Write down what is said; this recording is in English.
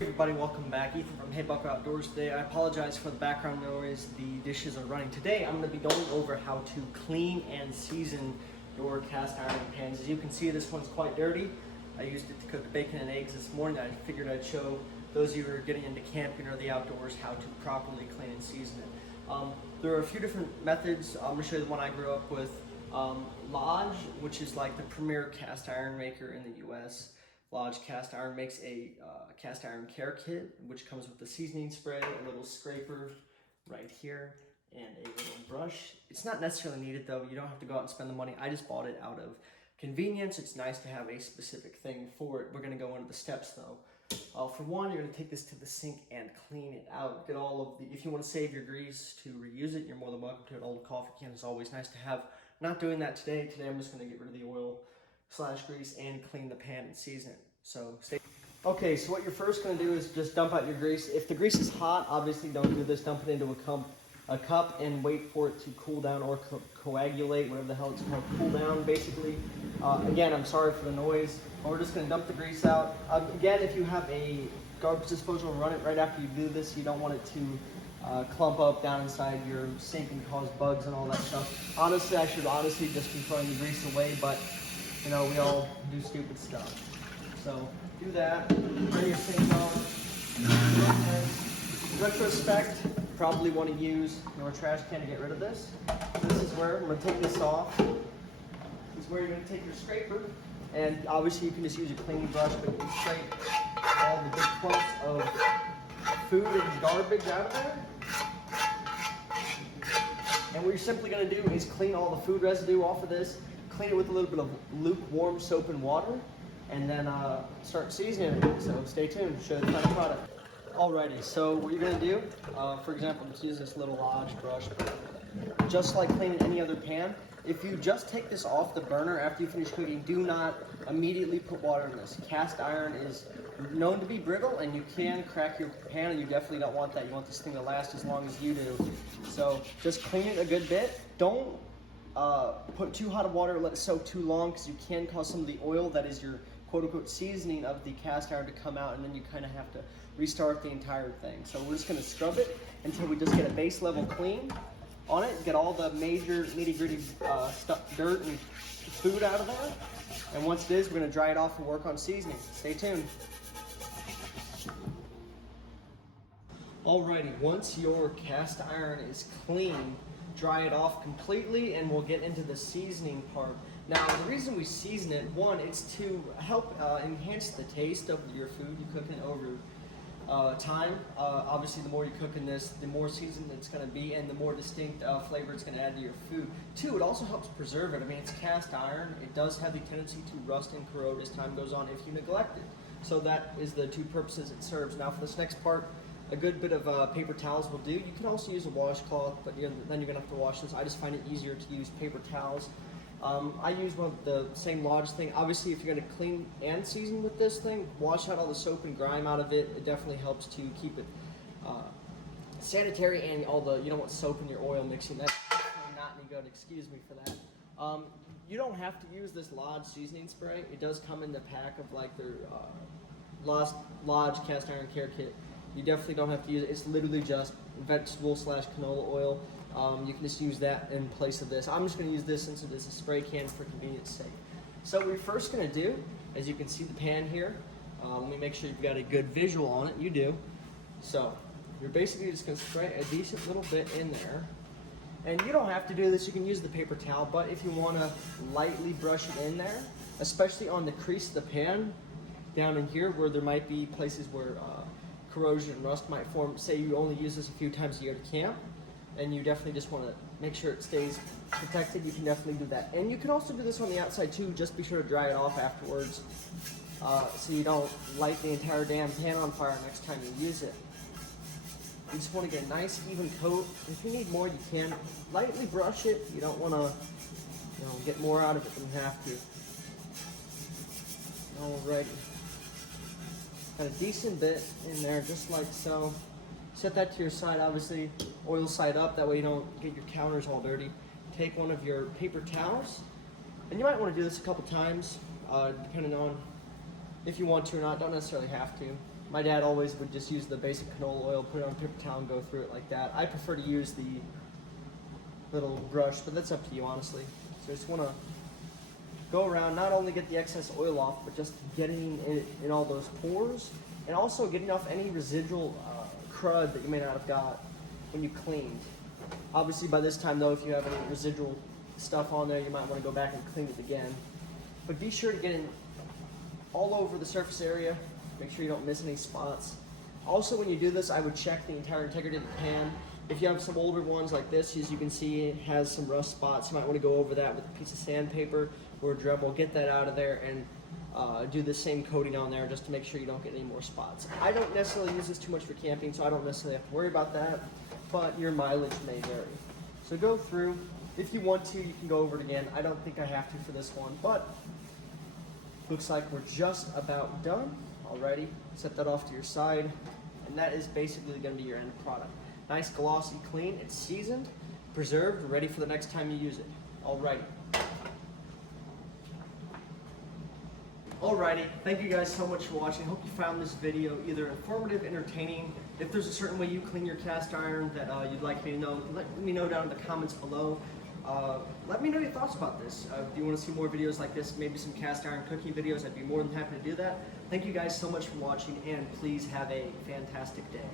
Everybody, welcome back. Ethan from Hey Bucker Outdoors. Today, I apologize for the background noise. The dishes are running. Today, I'm going to be going over how to clean and season your cast iron pans. As you can see, this one's quite dirty. I used it to cook bacon and eggs this morning. I figured I'd show those of you who are getting into camping or the outdoors how to properly clean and season it. There are a few different methods. I'm going to show you the one I grew up with. Lodge, which is like the premier cast iron maker in the US. Lodge Cast Iron makes a cast iron care kit, which comes with the seasoning spray, a little scraper right here, and a little brush. It's not necessarily needed though. You don't have to go out and spend the money. I just bought it out of convenience. It's nice to have a specific thing for it. We're gonna go into the steps though. For one, you're gonna take this to the sink and clean it out. Get all of the, if you wanna save your grease to reuse it, you're more than welcome to. An old coffee can is always nice to have. Not doing that today. Today I'm just gonna get rid of the oil / grease and clean the pan and season it. So stay. Okay, so what you're first going to do is just dump out your grease. If the grease is hot, obviously don't do this. Dump it into a cup and wait for it to cool down or coagulate, whatever the hell it's called. Cool down, basically. Again, I'm sorry for the noise. We're just going to dump the grease out. Again, if you have a garbage disposal, run it right after you do this. You don't want it to clump up down inside your sink and cause bugs and all that stuff. Honestly, I should just be throwing the grease away, but you know, we all do stupid stuff. So do that, turn your sink on. Retrospect, probably want to use your trash can to get rid of this. This is where I'm going to take this off. This is where you're going to take your scraper. And obviously you can just use a cleaning brush, but you can scrape all the big clumps of food and garbage out of there. And what you're simply going to do is clean all the food residue off of this. Clean it with a little bit of lukewarm soap and water, and then start seasoning it. So stay tuned, show you the final product. Alrighty, so what you're gonna do, for example, just use this little Lodge brush. Just like cleaning any other pan, if you just take this off the burner after you finish cooking, do not immediately put water in this. Cast iron is known to be brittle and you can crack your pan, and you definitely don't want that. You want this thing to last as long as you do. So just clean it a good bit. Don't put too hot of water, let it soak too long, because you can cause some of the oil that is your quote-unquote seasoning of the cast iron to come out, and then you kind of have to restart the entire thing. So we're just going to scrub it until we just get a base level clean on it, get all the major nitty-gritty stuff, dirt and food out of there. And once it is, we're going to dry it off and work on seasoning. Stay tuned. Alrighty, once your cast iron is clean, dry it off completely, and we'll get into the seasoning part. Now, the reason we season it, one, it's to help enhance the taste of your food. You cook it over time. Obviously, the more you cook in this, the more seasoned it's going to be, and the more distinct flavor it's going to add to your food. Two, it also helps preserve it. I mean, it's cast iron. It does have the tendency to rust and corrode as time goes on if you neglect it. So that is the two purposes it serves. Now, for this next part, a good bit of paper towels will do. You can also use a washcloth, but then you're gonna have to wash this. I just find it easier to use paper towels. I use one of the same Lodge thing. Obviously, if you're gonna clean and season with this thing, wash out all the soap and grime out of it. It definitely helps to keep it sanitary, and all the, you don't want soap in your oil mixing. That's definitely not any good, excuse me for that. You don't have to use this Lodge seasoning spray. It does come in the pack of like their Lodge cast iron care kit. You definitely don't have to use it. It's literally just vegetable / canola oil. You can just use that in place of this. I'm just going to use this since it is a spray can for convenience sake. So what we're first going to do, as you can see the pan here, let me make sure you've got a good visual on it. You do. So you're basically just going to spray a decent little bit in there. And you don't have to do this. You can use the paper towel, but if you want to lightly brush it in there, especially on the crease of the pan, down in here where there might be places where corrosion and rust might form. Say you only use this a few times a year to camp, and you definitely just want to make sure it stays protected, you can definitely do that. And you can also do this on the outside too. Just be sure to dry it off afterwards, so you don't light the entire damn pan on fire next time you use it. You just want to get a nice even coat. If you need more, you can lightly brush it. You don't want to, get more out of it than you have to. Alrighty. Got a decent bit in there, just like so. Set that to your side, obviously, oil side up, that way you don't get your counters all dirty. Take one of your paper towels, and you might want to do this a couple times. depending on if you want to or not. Don't necessarily have to. My dad always would just use the basic canola oil, put it on paper towel, and go through it like that. I prefer to use the little brush, but that's up to you, honestly. So just want to go around, not only get the excess oil off, but just getting in all those pores, and also getting off any residual crud that you may not have got when you cleaned. Obviously, by this time, though, if you have any residual stuff on there, you might want to go back and clean it again. But be sure to get in all over the surface area. Make sure you don't miss any spots. Also, when you do this, I would check the entire integrity of the pan. If you have some older ones like this, as you can see, it has some rust spots. You might want to go over that with a piece of sandpaper or a Dremel, get that out of there, and do the same coating on there just to make sure you don't get any more spots. I don't necessarily use this too much for camping, so I don't necessarily have to worry about that, but your mileage may vary. So go through. If you want to, you can go over it again. I don't think I have to for this one, but looks like we're just about done. Alrighty, set that off to your side, and that is basically going to be your end product. Nice, glossy, clean. It's seasoned, preserved, ready for the next time you use it. Alrighty. Alrighty, thank you guys so much for watching. Hope you found this video either informative, entertaining. If there's a certain way you clean your cast iron that you'd like me to know, let me know down in the comments below. Let me know your thoughts about this. If you want to see more videos like this, maybe some cast iron cooking videos, I'd be more than happy to do that. Thank you guys so much for watching, and please have a fantastic day.